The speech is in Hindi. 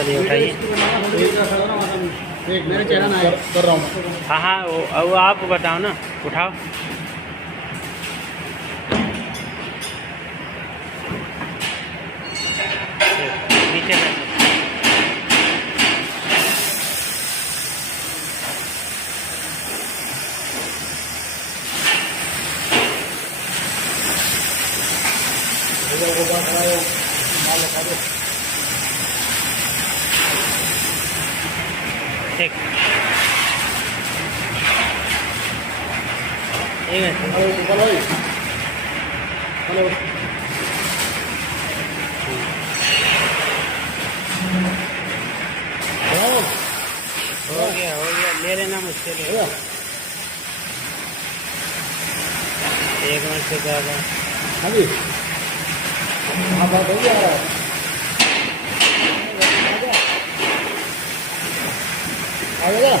चलिए उठाइए। एक मेरे चेहरा ना कर रहा हूँ। हाँ हाँ, वो आप बताओ ना, उठाओ। नीचे बैठो। ठीक, एक मिनट। हो गया, ले लेना मुझसे, ले लो। 1 मिनट से ज़्यादा। हाँ जी, हाँ बात हो गया। आ गया।